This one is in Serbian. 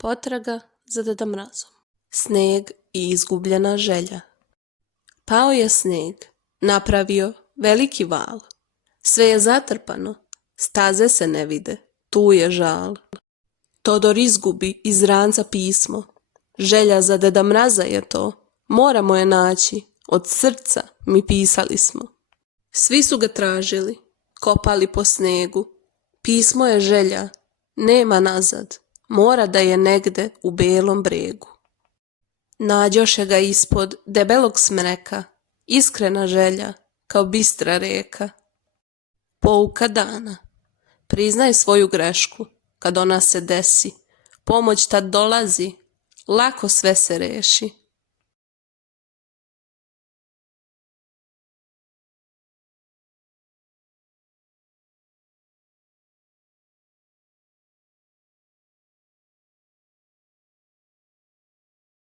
Potraga za Deda Mrazom. Sneg i izgubljena želja. Pao je sneg, napravio veliki val. Sve je zatrpano, staze se ne vide, tu je žal. Todor izgubi iz ranca pismo. Želja za Deda Mraza je to, moramo je naći, od srca mi pisali smo. Svi su ga tražili, kopali po snegu. Pismo je želja, nema nazad, mora da je negde u belom bregu. Nađoše ga ispod debelog smreka, iskrena želja, kao bistra reka. Pouka dana. Priznaj svoju grešku, kad ona se desi. Pomoć tad dolazi, lako sve se reši.